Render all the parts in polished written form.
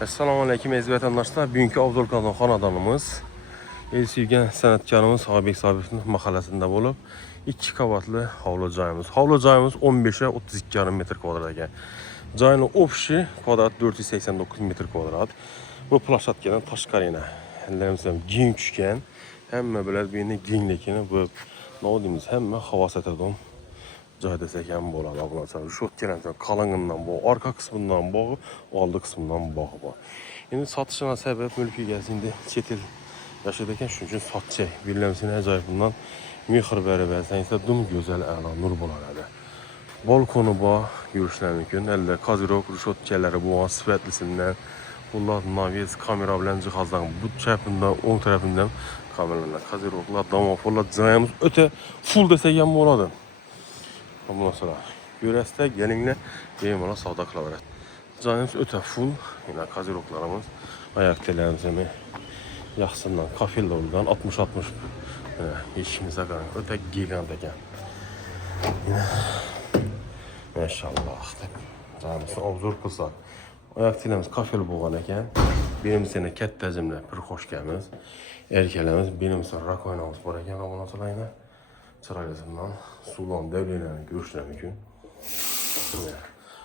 Esselamu Aleyküm əziz vətəndaşlar. Bugünkü Avdolqanın xonadonumuz Elsivgən sənətkarımız Habib Sabit'in mahalləsində olub. 2 qavatlı havlucayımız. Havlucayımız 15'e 32 yarım metr kvadrat ekan. Cayının opşi kvadrat 489 metr kvadrat. Bu plaşatkadan Taşkarina. Ellərimizdən giyin düşkən. Həmmə belə birini giyinlikini bu nə olduğumuz həmmə havas etədəm. Cay desək hem болады ablacan. Şot gələn qalınından bu, arka kısmından bağı, aldı kısmından bağı var. İndi satışına səbəb mülki gəzindi çetil yaşadakən şunun üçün satacaq. Billəmsin əcayibundan mixr bəri-bərisən isə dum gözəl əla nur bular. Balkonu bax, görüşlər mümkün. Əldə kazirok, rüşot gəlləri bu an sifətlisindən. Bunlar naviz, kamera bilən cihazdan bu çəpindən, on tərəfindən kameralarla, kaziroklar, damaforlar, cayımız ötə full desək hem oladı. Ondan sonra görəstə gəlinlə deyim ona savda klaviat. Cayımız ötə full, yine kaziroklarımız, ayak telərimizimi yaxsından, kafel oradan 60-60 işimizə qaran. Ötə gigant ekan. Yine maşallah. Cayımızın obzor qılsaq. Ayak teləmiz kafel boğan ekan. Benim sənə kət təzimlə bir xoş gəlməz. Erkələrimiz benim sənə rakoynamız var ekan. Ondan sonra yine çıraylasından sulan devlelerini görüşlər mümkün.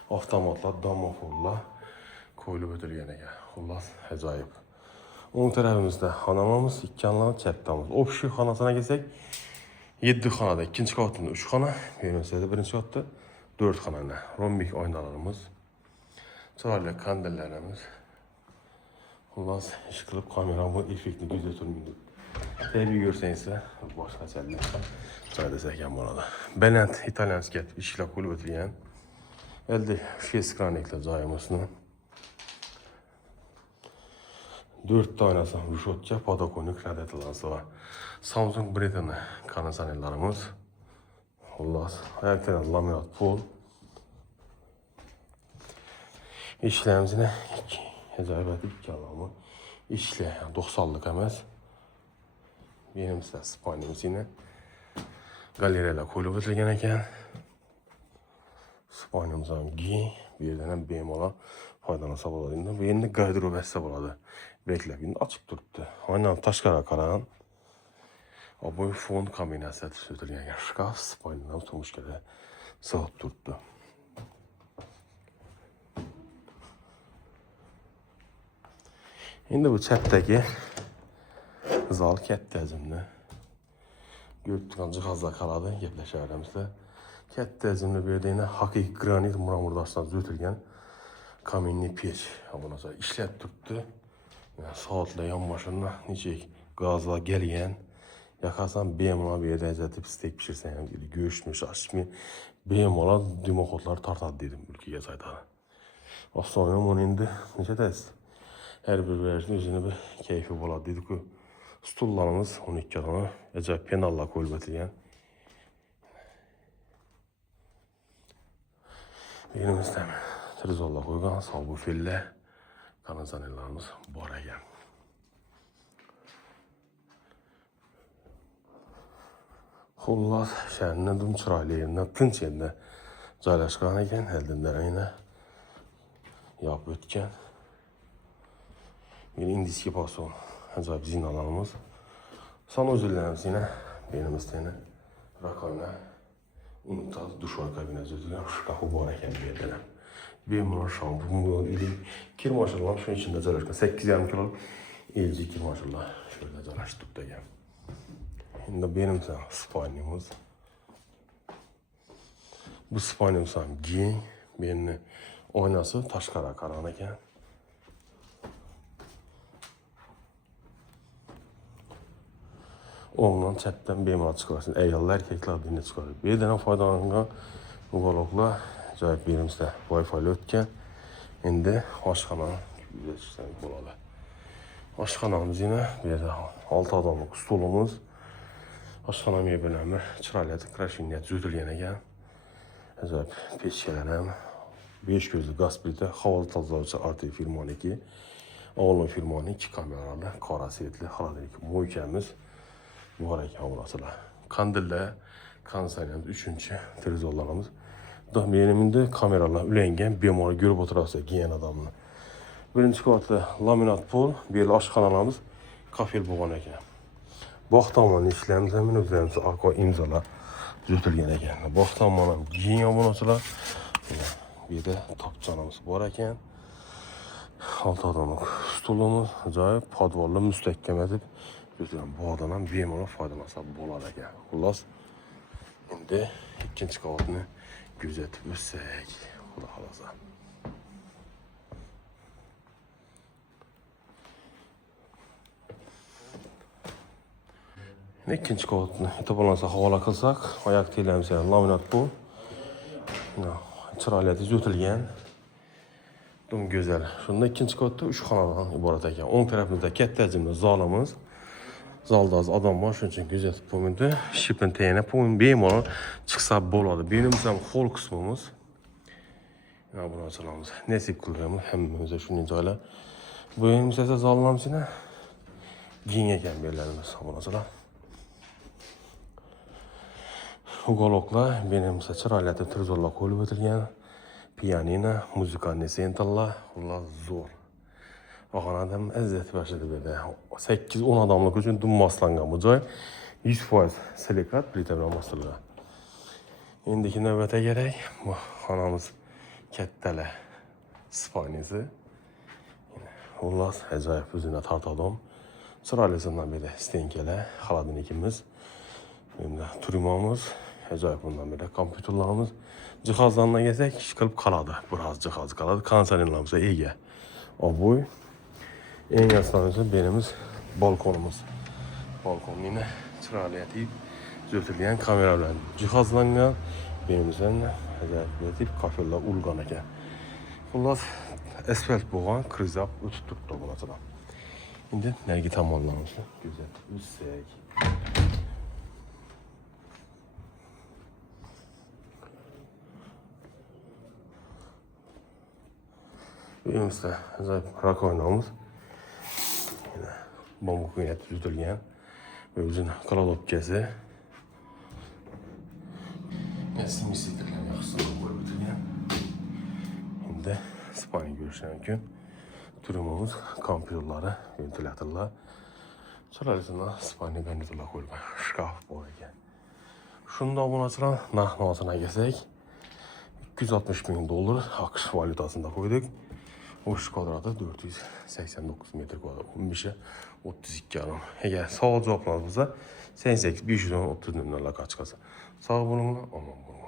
Avtomatlar, damaforlar koyulub ötülgən ekan. Xullas, əcayib. Onun tərəfimizdə xanamamız, iki anlamı çəptamız. O pişik xanasına gəlsək, 7 xanada, ikinci qatında 3 xana, benim birinci qatda 4 xanayla. Rombik aynalarımız, çırayla kandillərimiz. Xullas, iş qılıb kameramı effektini güzel tutulmuydu. Təbii görsənizsə, başqa çəllə. Çay desək yan burada. Belent İtalyan sket işlə kulüb ötülgən. Əldə şes kraniklə cayımızını. 4 tanesi rüşotça patakonik rədətlərinsə var. Samsung Britany kanazanellarımız. Xullas, ayaqlarına laminat pol. İşlərimizə əcayibətli 2 alamı. İşlə 90'lık əməz. Benim size spanyamız yine galeriyle koyulup ötülgen eken. Spanyamızdan giy, bir denen benim olan faydalansa buladı. Bu yeni gardırob esse buladı. Bekle, bir açık durdu. Aynen Taşkara karan. Aboy fon kombinasiyası ötülgen eken. Şkaf spanyamdan tutmuş kere sığıp durdu. Şimdi bu çepteki zal kətdə əzimli. Gördüyün cihazla qaladı, gəpləşərimizdə. Kətdə əzimli bir deyinə haqiqi granit muramurdaşdan zötülgən kamenli peç. Buna sonra işlət tutdu. Yani saatlə yan başında necək qazla gəlgən. Yakarsan BMA bir yerdə əzətib steak pişirsən, yəni göğüşmüş, aşmi. BMA dimoxotları tartadı dedim mülki gəzayda. Aslında onu indi necə dəz? Hər bir verəcin özünə bir keyfi buladı dedik ki, stullarımız 12 adamı, əcəb penalla koyulub ötülgən. Elimizdə trizolla qoyğan, salbufellə kanazanellarımız var ekan. Xullas, şəhərindən dum çıraylı yerindən tınç yerində caylaşqan ekan, əldən yine yapıb ötkən. Bir indiski paso, əcayib zinalarımız. Sanozillərimiz yine beynimizdə yine rakoyna unutaz duşlar kabinesi ötülən şkafı var ekan bir yerdən. Benim şampuan ili kirmaşırlar şunun içində caylaşqan 8,5 kilo elci kirmaşırlar şöyle caylaşdıq da ekan. Şimdi benim spanyamız. Bu spanyamız giyin, benim oynası Taşkara karan ekan. Ondan çəpdən BMA çıxarsın. Əyallar, erkəklər dinlə çıxarır. Bir dənə faydalanan uqaloqla cəhət birimizdə Wi-Fi ötkən. İndi aşxana boladı. Aşxanamız yine bir də 6 adamlıq stolumuz. Aşxana mebelləmir. Çırayladı, kraşiniyyət züdülgən ekan. Əcəb peçkələnəm. 5 gözlü qaz plitə, havalı tazladıcı artı firmanı 2. Oğlun firmanı 2 kameralı, qara setli, haladelik muhkəmiz. Var ekan burasılar. Kandillə kansaniyamız 3-cü trizollarımız. Benim indi kameralar üləngen, BMA görüb oturarsa giyen adamını. Birinci qavatlı laminat pol, bir aşxanalarımız kafel bo'lgan ekan. Bog' tomon ishlaymiz, men o'zimiz aqo imzolar tuzatilgan ekan. Bog' tomon ham keng obunachilar. Bu yerda topchanimiz bor ekan. Alt odamlik stulimiz, ajoyib podvolli mustahkam etib tuzatilgan. Bog'dan ham bemalol foydalansa bo'lar ekan. Xullas, endi ikkinchi qavatni kuzatib o'tsak, xudo xolasa. İkinci qavatni to'polonsa havola qilsak, oyoq teglamiz laminat bu. Chiroyli tuzatilgan. Dum go'zal. Shunda ikkinchi qavatda 3 xonadan iborat ekan. O'ng tarafimizda katta hajmli zalimiz. Zalda az adam bor, shuning uchun kuzatib qo'yildi. Shipin tayini pul bemalol chiqsa bo'ladi. Benimiz ham hol qismimiz. Mana buni ochamiz. Nasib qilganmiz hammamizga shunday joylar. Bu yerimiz esa zallamizda keng ekan bellarimiz obunachilar. Uголокlar benimizda chiroyli trezorlar qo'yib o'tilgan. Pianino, muzikальный sentrlar, xullas zo'r. Oxonada izzat bashidi berdi. 8-10 odamlik uchun dumboslangan bu joy 100% silikat plita bilan bosilgan. Endiki navbatga kerak. Bu xonamiz kattalar spaniyasi. Xullas ajoyib o'zini tortadim. Chiroylisindan beri stenkalar, xolodilnikimiz, endi turmomiz, ajoyib bundan beri kompyuterlarimiz. Jihozlardan kelsak, ish qilib qoladi. Biroz jihoz qoladi. Konsollarimiz ega. Oboy en asosiysi benimiz balkonimiz. Balkonini chiroyli etib tuzatilgan kamera bilan jihozlangan. Benimizdan ajoyib kafellar ulgan ekan. Xullas asfalt bo'lgan, krizab o'tib turibdi bulardan. Endi narigi tomonlarimizni kuzatib o'tsak. Benimizda ajoyib rakovinamiz. Bomba kuyat tuzatilgan. O'zini kladovkasi. Simisitrlarga hisob qo'yib o'tilgan. Endi spaniya ko'rishdan mumkin. Turimiz, kompyuterlari, ventilyatorlar. Chiroyli spaniya garniturlar qo'yilgan. Shkaf bor ekan. Shunda obunachilar narx-navosini kelsak, $260,000 AQSh valyutasida qo'ydik. O'sh kvadrati 489 metr kvadrat. 15'e 32 yarım. Eğer sağ cevaplarınız bo'lsa 88 530 nollar chiqadi. Sağ bo'linglar, omon bo'ling.